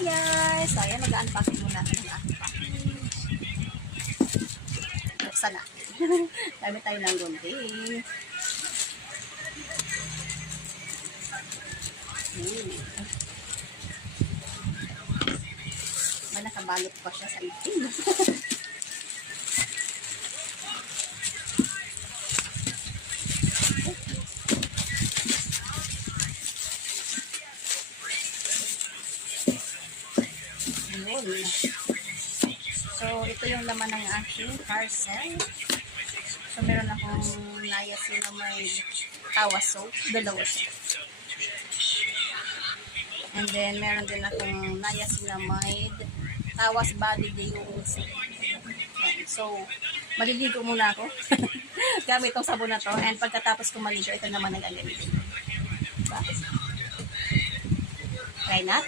Hi guys! So, ayan, mag-unboxing muna ako ng aking package. Buksan na. Dami tayo ng gunting. Nakabalot pa siya sa itim. So, ito yung laman ng aking parcel. So, meron akong niacinamide tawa soap. Dalawa siya. And then, meron din akong niacinamide tawas body deodorant soap. So, maliligo muna ako. Gamit itong sabon na to. And pagkatapos ko maligo, ito naman ang gagamitin. Try natin.